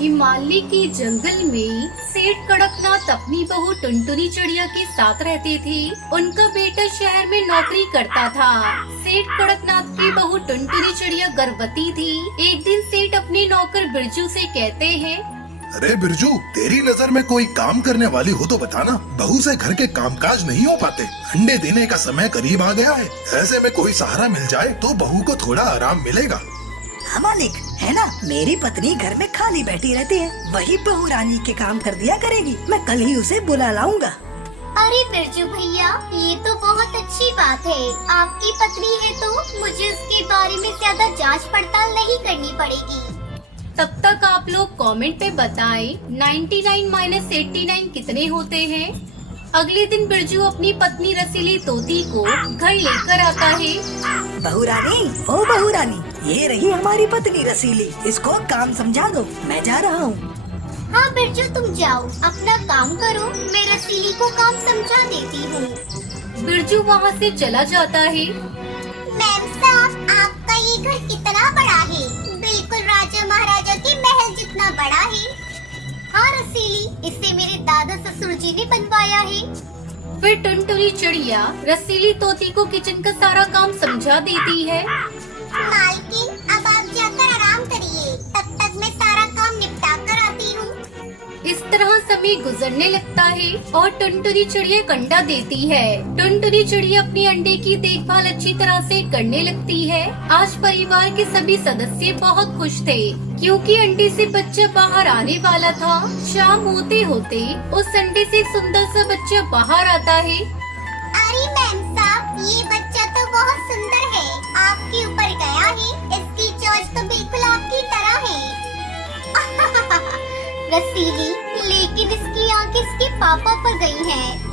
हिमालय के जंगल में सेठ कड़कनाथ अपनी बहू टुनटुनी चिड़िया के साथ रहते थे। उनका बेटा शहर में नौकरी करता था। सेठ कड़कनाथ की बहू टुनटुनी चिड़िया गर्भवती थी। एक दिन सेठ अपने नौकर बिरजू से कहते हैं, अरे बिरजू, तेरी नजर में कोई काम करने वाली हो तो बताना। बहू से घर के कामकाज नहीं हो पाते। अंडे देने का समय करीब आ गया है। ऐसे में कोई सहारा मिल जाए तो बहू को थोड़ा आराम मिलेगा। हाँ मालिक, है ना, मेरी पत्नी घर में खाली बैठी रहती है, वही बहू रानी के काम कर दिया करेगी। मैं कल ही उसे बुला लाऊंगा। अरे बिरजू भैया, ये तो बहुत अच्छी बात है। आपकी पत्नी है तो मुझे उसके बारे में ज्यादा जांच पड़ताल नहीं करनी पड़ेगी। तब तक आप लोग कमेंट पे बताएं 99 - 89 कितने होते हैं। अगले दिन बिरजू अपनी पत्नी रसीली तोती को घर लेकर आता है। बहू रानी, ओ बहू रानी, ये रही हमारी पत्नी रसीली। इसको काम समझा दो, मैं जा रहा हूँ। हाँ बिरजू, तुम जाओ, अपना काम करो, मैं रसीली को काम समझा देती हूँ। बिरजू वहाँ से चला जाता है। मैम साहब, आपका ये घर कितना बड़ा है, बिल्कुल राजा महाराजा के महल जितना बड़ा है। हाँ रसीली, इसे मेरे दादा ससुर जी ने बनवाया है। फिर टुनटुनी चिड़िया रसीली तोती को किचन का सारा काम समझा देती है। मालकिन, अब आप जाकर आराम करिए, तब तक मैं सारा काम निपटा कर आती हूँ। इस तरह समय गुजरने लगता है और टुनटुनी चिड़िया अंडा देती है। टुनटुनी चिड़िया अपने अंडे की देखभाल अच्छी तरह से करने लगती है। आज परिवार के सभी सदस्य बहुत खुश थे क्योंकि अंडे से बच्चा बाहर आने वाला था। शाम होते होते उस अंडे से एक सुंदर सा बच्चा बाहर आता है। अरे मैम साहब, ये बच्चा तो बहुत सुंदर है, आपके ऊपर गया है। इसकी चोंच तो बिल्कुल आपकी तरह है। रसीली, लेकिन इसकी आँख इसके पापा पर गई हैं।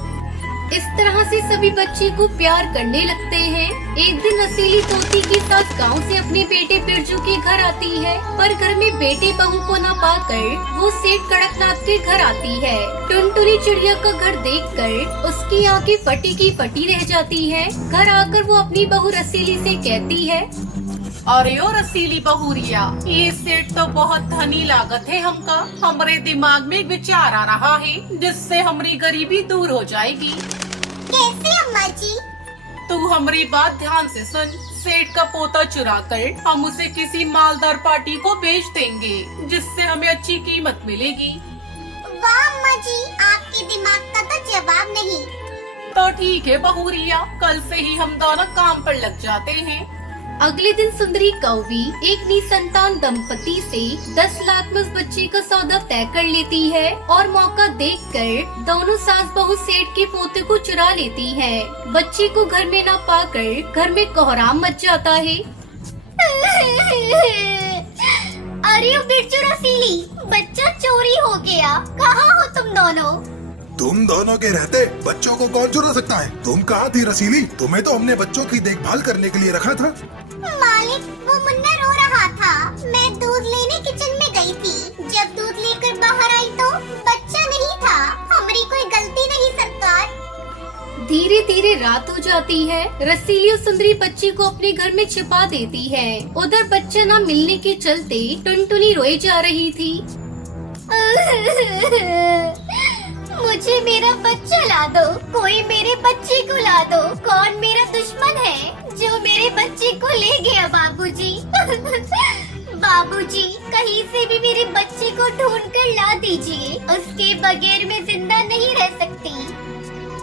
इस तरह से सभी बच्चे को प्यार करने लगते हैं। एक दिन रसीली तोती की सास गांव से अपने बेटे बिरजू के घर आती है, पर घर में बेटे बहू को न पाकर वो सेठ कड़कनाथ के घर आती है। टुनटुनी चिड़िया का घर देखकर उसकी आंखें फटी की फटी रह जाती है। घर आकर वो अपनी बहू रसीली से कहती है, अरे ओ रसीली बहुरिया, ये सेठ तो बहुत धनी लागत है हमका। हमारे दिमाग में विचार आ रहा है जिससे हमारी गरीबी दूर हो जाएगी। कैसे अम्मा जी? तू हमारी बात ध्यान से सुन। सेठ का पोता चुरा कर हम उसे किसी मालदार पार्टी को बेच देंगे, जिससे हमें अच्छी कीमत मिलेगी। वाह अम्मा जी, आपके दिमाग का तो जवाब नहीं। तो ठीक है बहुरिया, कल से ही हम दोनों काम पर लग जाते हैं। अगले दिन सुंदरी कौवी एक निसंतान दंपति से 10 लाख में उस बच्चे का सौदा तय कर लेती है और मौका देखकर दोनों सास बहू सेठ के पोते को चुरा लेती हैं। बच्चे को घर में न पाकर घर में कोहराम मच जाता है। अरे बिरजू रसीली, बच्चा चोरी हो गया। कहाँ हो तुम दोनों? तुम दोनों के रहते बच्चों को कौन चुरा सकता है? तुम कहाँ थी रसीली? तुम्हें तो हमने बच्चों की देखभाल करने के लिए रखा था। मालिक, वो मुन्ना रो रहा था। मैं दूध लेने किचन में गई थी। जब दूध लेकर बाहर आई तो बच्चा नहीं था। हमारी कोई गलती नहीं सरकार। धीरे धीरे रात हो जाती है। रसीली और सुंदरी बच्चे को अपने घर में छिपा देती है। उधर बच्चा न मिलने के चलते टुनटुनी रोए जा रही थी। मुझे मेरा बच्चा ला दो, कोई मेरे बच्चे को ला दो। कौन मेरा दुश्मन है जो मेरे बच्चे को ले गया? बाबूजी, बाबूजी, कहीं से भी मेरे बच्चे को ढूंढ कर ला दीजिए। उसके बगैर मैं जिंदा नहीं रह सकती।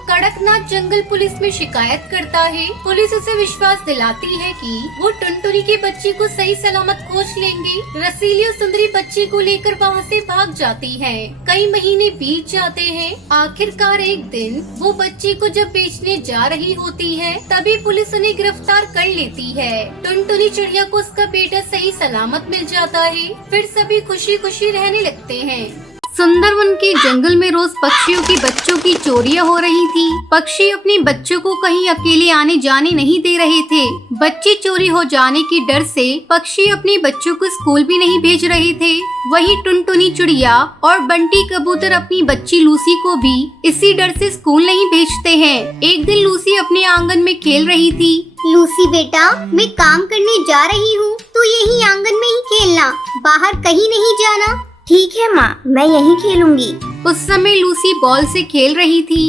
कड़कनाथ जंगल पुलिस में शिकायत करता है। पुलिस उसे विश्वास दिलाती है कि वो टुनटुनी के बच्चे को सही सलामत खोज लेंगे। रसीली और सुंदरी बच्चे को लेकर वहाँ से भाग जाती हैं। कई महीने बीत जाते हैं। आखिरकार एक दिन वो बच्चे को जब बेचने जा रही होती है, तभी पुलिस उन्हें गिरफ्तार कर लेती है। टुनटुनी चिड़िया को उसका बेटा सही सलामत मिल जाता है। फिर सभी खुशी खुशी रहने लगते हैं। सुंदरवन के जंगल में रोज पक्षियों के बच्चों की चोरियां हो रही थी। पक्षी अपने बच्चों को कहीं अकेले आने जाने नहीं दे रहे थे। बच्चे चोरी हो जाने के डर से पक्षी अपने बच्चों को स्कूल भी नहीं भेज रहे थे। वही टुनटुनी चिड़िया और बंटी कबूतर अपनी बच्ची लूसी को भी इसी डर से स्कूल नहीं भेजते हैं। एक दिन लूसी अपने आंगन में खेल रही थी। लूसी बेटा, मैं काम करने जा रही हूँ, तू यही आंगन में ही खेलना, बाहर कहीं नहीं जाना। ठीक है माँ, मैं यहीं खेलूंगी। उस समय लूसी बॉल से खेल रही थी।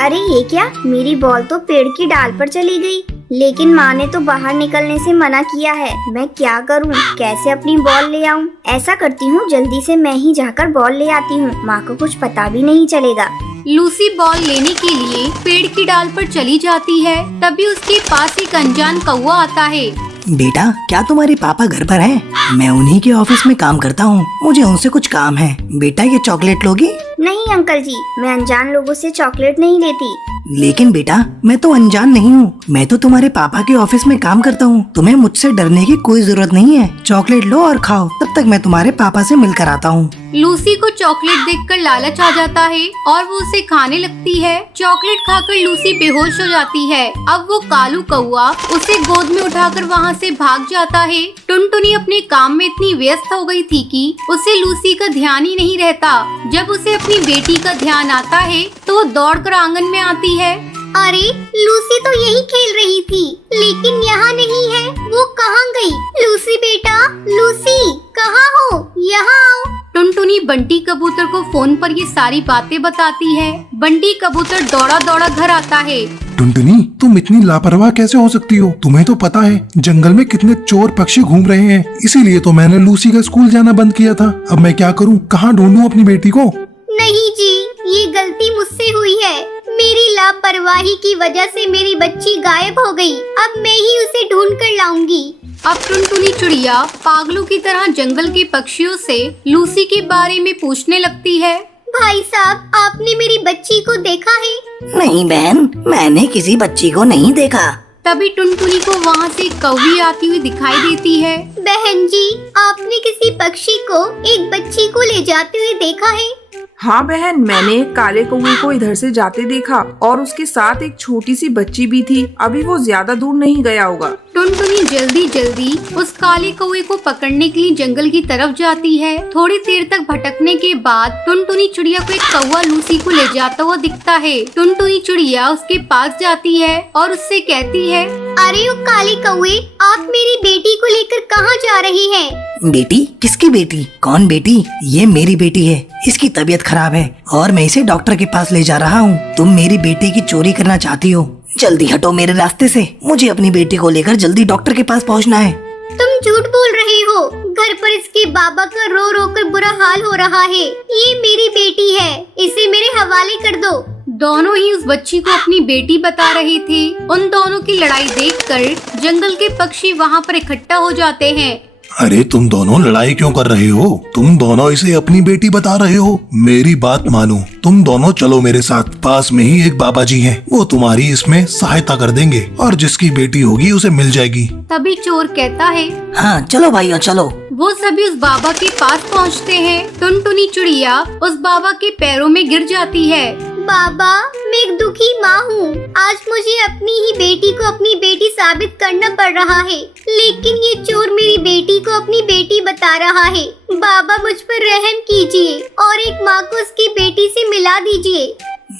अरे ये क्या, मेरी बॉल तो पेड़ की डाल पर चली गई। लेकिन माँ ने तो बाहर निकलने से मना किया है। मैं क्या करूँ, कैसे अपनी बॉल ले आऊँ? ऐसा करती हूँ, जल्दी से मैं ही जाकर बॉल ले आती हूँ। माँ को कुछ पता भी नहीं चलेगा। लूसी बॉल लेने के लिए पेड़ की डाल पर चली जाती है। तभी उसके पास एक अनजान कौवा आता है। बेटा, क्या तुम्हारे पापा घर पर हैं? मैं उन्हीं के ऑफिस में काम करता हूँ, मुझे उनसे कुछ काम है। बेटा, ये चॉकलेट लोगी? नहीं अंकल जी, मैं अनजान लोगों से चॉकलेट नहीं लेती। लेकिन बेटा, मैं तो अनजान नहीं हूँ, मैं तो तुम्हारे पापा के ऑफिस में काम करता हूँ। तुम्हें मुझसे डरने की कोई जरूरत नहीं है। चॉकलेट लो और खाओ, तब तक मैं तुम्हारे पापा से मिलकर आता हूँ। लूसी को चॉकलेट देखकर लालच आ जाता है और वो उसे खाने लगती है। चॉकलेट खाकर लूसी बेहोश हो जाती है। अब वो कालू कौवा उसे गोद में उठाकर वहाँ से भाग जाता है। टुनटुनी अपने काम में इतनी व्यस्त हो गई थी कि उसे लूसी का ध्यान ही नहीं रहता। जब उसे अपनी बेटी का ध्यान आता है तो वो दौड़कर आंगन में आती है। अरे लूसी तो यही खेल रही थी, लेकिन यहाँ नहीं है। वो कहाँ गई? लूसी बेटा, लूसी कहाँ हो? यहाँ आओ। टुनटुनी बंटी कबूतर को फोन पर ये सारी बातें बताती है। बंटी कबूतर दौड़ा दौड़ा घर आता है। टुनटुनी, तुम इतनी लापरवाह कैसे हो सकती हो? तुम्हें तो पता है जंगल में कितने चोर पक्षी घूम रहे हैं, इसीलिए तो मैंने लूसी का स्कूल जाना बंद किया था। अब मैं क्या करूँ, कहाँ ढूंढूं अपनी बेटी को? नहीं जी, ये गलती मुझसे हुई है। मेरी लापरवाही की वजह से मेरी बच्ची गायब हो गई। अब मैं ही उसे ढूंढ कर लाऊंगी। अब टुनटुनी चिड़िया पागलों की तरह जंगल के पक्षियों से लूसी के बारे में पूछने लगती है। भाई साहब, आपने मेरी बच्ची को देखा है? नहीं बहन, मैंने किसी बच्ची को नहीं देखा। तभी टुनटुनी को वहाँ से कौवी आती हुई दिखाई देती है। बहन जी, आपने किसी पक्षी को एक बच्ची को ले जाते हुए देखा है? हाँ बहन, मैंने एक काले कौवे को इधर से जाते देखा और उसके साथ एक छोटी सी बच्ची भी थी। अभी वो ज्यादा दूर नहीं गया होगा। टुनटुनी जल्दी जल्दी उस काले कौवे को पकड़ने के लिए जंगल की तरफ जाती है। थोड़ी देर तक भटकने के बाद टुनटुनी चिड़िया को एक कौवा लूसी को ले जाता हुआ दिखता है। टुनटुनी चिड़िया उसके पास जाती है और उससे कहती है, अरे ओ काले कौवे, आप मेरी बेटी को लेकर कहाँ जा रही हैं? बेटी? किसकी बेटी? कौन बेटी? ये मेरी बेटी है। इसकी तबीयत खराब है और मैं इसे डॉक्टर के पास ले जा रहा हूँ। तुम मेरी बेटी की चोरी करना चाहती हो? जल्दी हटो मेरे रास्ते से। मुझे अपनी बेटी को लेकर जल्दी डॉक्टर के पास पहुँचना है। तुम झूठ बोल रहे हो। घर पर इसके बाबा का रो रो कर बुरा हाल हो रहा है। ये मेरी बेटी है, इसे मेरे हवाले कर दो। दोनों ही उस बच्ची को अपनी बेटी बता रहे थे। उन दोनों की लड़ाई देखकर जंगल के पक्षी वहाँ पर इकट्ठा हो जाते हैं। अरे तुम दोनों लड़ाई क्यों कर रहे हो? तुम दोनों इसे अपनी बेटी बता रहे हो? मेरी बात मानो, तुम दोनों चलो मेरे साथ। पास में ही एक बाबा जी हैं, वो तुम्हारी इसमें सहायता कर देंगे और जिसकी बेटी होगी उसे मिल जाएगी। तभी चोर कहता है, हाँ चलो भाइयों चलो। वो सभी उस बाबा के पास पहुँचते हैं। टुनटुनी चिड़िया उस बाबा के पैरों में गिर जाती है। बाबा, मैं एक दुखी माँ हूँ। आज मुझे अपनी ही बेटी को अपनी बेटी साबित करना पड़ रहा है, लेकिन ये चोर मेरी बेटी को अपनी बेटी बता रहा है। बाबा, मुझ पर रहम कीजिए और एक माँ को उसकी बेटी से मिला दीजिए।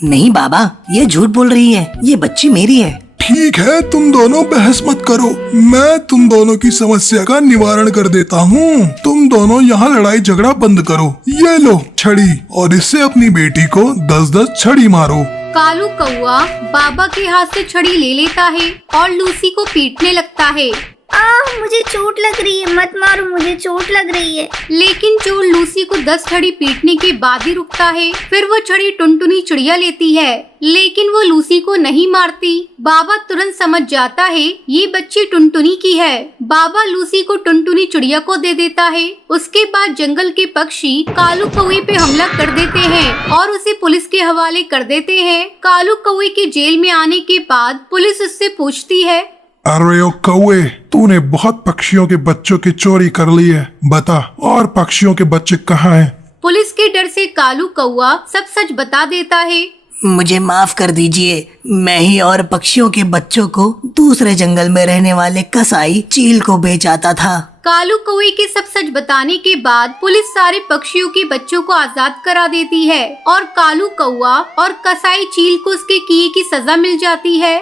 नहीं बाबा, ये झूठ बोल रही है। ये बच्ची मेरी है। ठीक है, तुम दोनों बहस मत करो, मैं तुम दोनों की समस्या का निवारण कर देता हूँ। तुम दोनों यहाँ लड़ाई झगड़ा बंद करो। ये लो छड़ी और इससे अपनी बेटी को 10-10 छड़ी मारो। कालू कौवा बाबा के हाथ से छड़ी ले लेता है और लूसी को पीटने लगता है। मुझे चोट लग रही है, मत मारो, मुझे चोट लग रही है। लेकिन चोर लूसी को 10 छड़ी पीटने के बाद ही रुकता है। फिर वो छड़ी टुनटुनी चिड़िया लेती है, लेकिन वो लूसी को नहीं मारती। बाबा तुरंत समझ जाता है ये बच्ची टुनटुनी की है। बाबा लूसी को टुनटुनी चिड़िया को दे देता है। उसके बाद जंगल के पक्षी कालू कौवे पे हमला कर देते हैं और उसे पुलिस के हवाले कर देते हैं। कालू कौवे के जेल में आने के बाद पुलिस उससे पूछती है, अरे ओ कौवे, तूने बहुत पक्षियों के बच्चों की चोरी कर ली है। बता, और पक्षियों के बच्चे कहाँ हैं? पुलिस के डर से कालू कौवा सब सच बता देता है। मुझे माफ कर दीजिए, मैं ही और पक्षियों के बच्चों को दूसरे जंगल में रहने वाले कसाई चील को बेच आता था। कालू कौवे के सब सच बताने के बाद पुलिस सारे पक्षियों के बच्चों को आजाद करा देती है और कालू कौवा और कसाई चील को उसके किए की सजा मिल जाती है।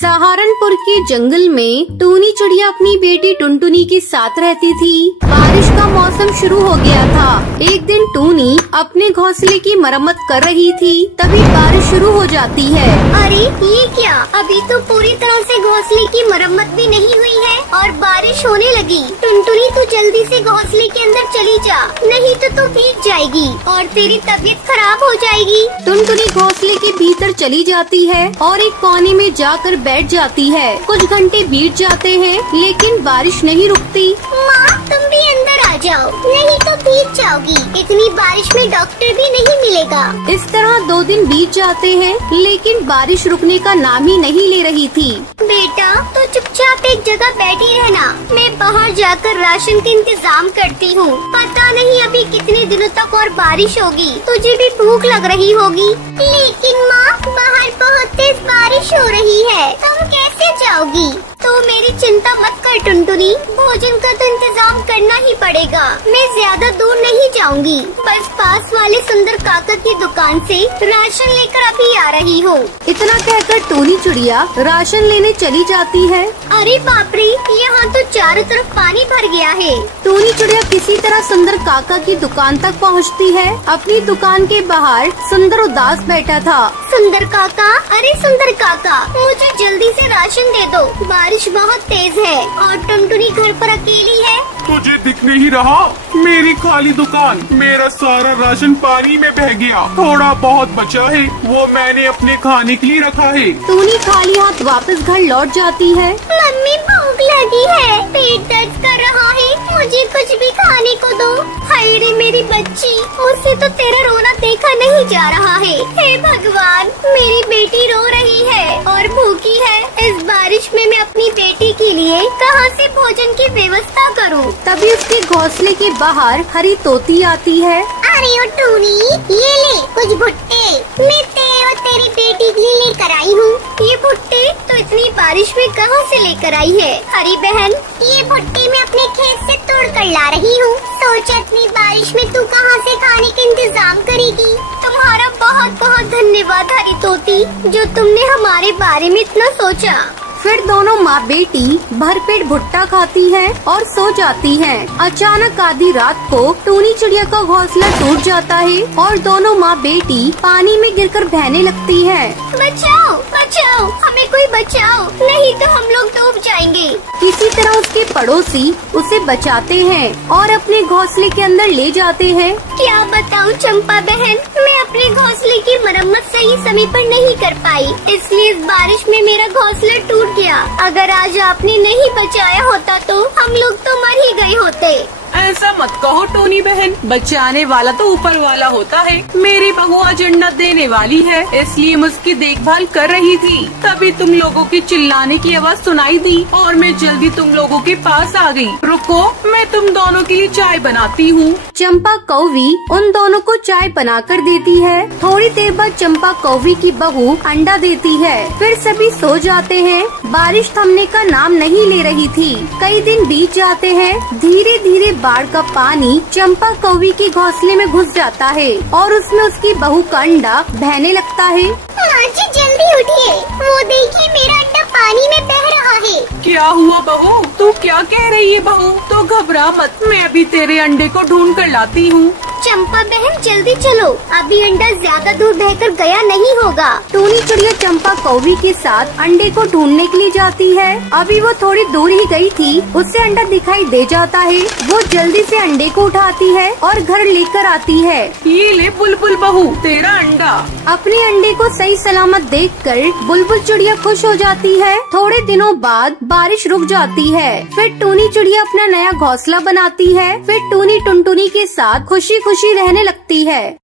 सहारनपुर के जंगल में टूनी चिड़िया अपनी बेटी टुनटुनी के साथ रहती थी। बारिश का मौसम शुरू हो गया था। एक दिन टूनी अपने घोंसले की मरम्मत कर रही थी, तभी बारिश शुरू हो जाती है। अरे ये क्या, अभी तो पूरी तरह से घोंसले की मरम्मत भी नहीं हुई है और बारिश होने लगी। टुनटुनी तू जल्दी से घोंसले के अंदर चली जा, नहीं तो तू भीग जाएगी और तेरी तबीयत खराब हो जाएगी। टुनटुनी घोंसले के भीतर चली जाती है और एक कोने में जाकर बैठ जाती है। कुछ घंटे बीत जाते हैं लेकिन बारिश नहीं रुकती। माँ तुम भी अंदर आ जाओ, नहीं तो भीग जाओगी। इतनी बारिश में डॉक्टर भी नहीं मिलेगा। इस तरह 2 दिन बीत जाते हैं लेकिन बारिश रुकने का नाम ही नहीं ले रही थी। बेटा तो चुपचाप एक जगह बैठी रहना, मैं बाहर जाकर राशन का इंतजाम करती हूँ। पता नहीं अभी कितने दिनों तक और बारिश होगी, तुझे भी भूख लग रही होगी। लेकिन माँ बाहर बहुत तेज बारिश हो रही है, तुम कैसे जाओगी? तो मेरी चिंता मत कर टुनटुनी, भोजन का तो इंतजाम करना ही पड़ेगा। मैं ज्यादा दूर नहीं जाऊंगी, बस पास वाले सुंदर काका की दुकान से राशन लेकर अभी आ रही हूँ। इतना कहकर टूनी चिड़िया राशन लेने चली जाती है। अरे बाप रे, यहाँ तो चारों तरफ पानी भर गया है। टूनी चिड़िया किसी तरह सुंदर काका की दुकान तक पहुँचती है। अपनी दुकान के बाहर सुंदर उदास बैठा था। सुंदर काका, अरे सुंदर काका, मुझे जल्दी से राशन दे दो, बारिश बहुत तेज है और टुनटुनी घर पर अकेली है। तुझे दिख नहीं रहा? मेरी खाली दुकान, मेरा सारा राशन पानी में बह गया। थोड़ा बहुत बचा है, वो मैंने अपने खाने के लिए रखा है। टूनी खाली हाथ वापस घर लौट जाती है। मम्मी भूख लगी है, पेट दर्द कर रहा है, मुझे कुछ भी खाने को दो। हाय रे मेरी बच्ची, मुझसे तो तेरा रोना देखा नहीं जा रहा है। हे भगवान, मेरी बेटी रो रही है और भूखी है। इस बारिश में मैं अपनी बेटी के लिए कहां से भोजन की व्यवस्था करूं? तभी उसके घोंसले के बाहर हरी तोती आती है। अरे ओ टूनी, ये ले कुछ भुट्टे, मैं तेरे और तेरी बेटी के लिए लेकर आई हूँ। ये भुट्टे तो इतनी बारिश में कहाँ से लेकर आई है? हरी बहन, ये भुट्टे मैं अपने खेत से तोड़ कर ला रही हूँ। सोचा इतनी बारिश में तू कहाँ से खाने का इंतजाम करेगी। तुम्हारा बहुत बहुत धन्यवाद हरी तोती, जो तुमने हमारे बारे में इतना सोचा। फिर दोनों माँ बेटी भरपेट भुट्टा खाती हैं और सो जाती हैं। अचानक आधी रात को टूनी चिड़िया का घोंसला टूट जाता है और दोनों माँ बेटी पानी में गिरकर बहने लगती हैं। बचाओ बचाओ, हमें कोई बचाओ, नहीं तो हम लोग डूब जाएंगे। किसी तरह उसके पड़ोसी उसे बचाते हैं और अपने घोंसले के अंदर ले जाते हैं। क्या बताऊँ चंपा बहन, मैं अपने घोंसले की मरम्मत सही समय पर नहीं कर पाई, इसलिए इस बारिश में मेरा घोंसला टूट गया। अगर आज आपने नहीं बचाया होता तो हम लोग तो मर ही गए होते। ऐसा मत कहो टोनी बहन, बचाने वाला तो ऊपर वाला होता है। मेरी बहू आज अंडा देने वाली है, इसलिए मैं उसकी देखभाल कर रही थी। तभी तुम लोगों की चिल्लाने की आवाज सुनाई दी और मैं जल्दी तुम लोगों के पास आ गई। रुको, मैं तुम दोनों के लिए चाय बनाती हूँ। चंपा कौवी उन दोनों को चाय बनाकर देती है। थोड़ी देर बाद चंपा कौवी की बहू अंडा देती है। फिर सभी सो जाते हैं। बारिश थमने का नाम नहीं ले रही थी। कई दिन बीत जाते हैं। धीरे धीरे बाढ़ का पानी चंपा कौवी के घोंसले में घुस जाता है और उसमें उसकी बहू का अंडा बहने लगता है। माँ जी जल्दी उठिए, वो देखिए मेरा अंडा पानी में बह रहा है। क्या हुआ बहू? तू क्या कह रही है बहू? तो घबरा मत, मैं अभी तेरे अंडे को ढूंढ कर लाती हूँ। चंपा बहन जल्दी चलो, अभी अंडा ज्यादा दूर बहकर गया नहीं होगा। टूनी चिड़िया चंपा कौवी के साथ अंडे को ढूंढने के लिए जाती है। अभी वो थोड़ी दूर ही गई थी, उससे अंडा दिखाई दे जाता है। वो जल्दी से अंडे को उठाती है और घर लेकर आती है। ये ले बुलबुल बहू, तेरा अंडा। अपने अंडे को सही सलामत देखकर बुलबुल चिड़िया खुश हो जाती है। थोड़े दिनों बाद बारिश रुक जाती है। फिर टूनी चिड़िया अपना नया घोंसला बनाती है। फिर टूनी टुनटुनी के साथ खुशी खुशी रहने लगती है।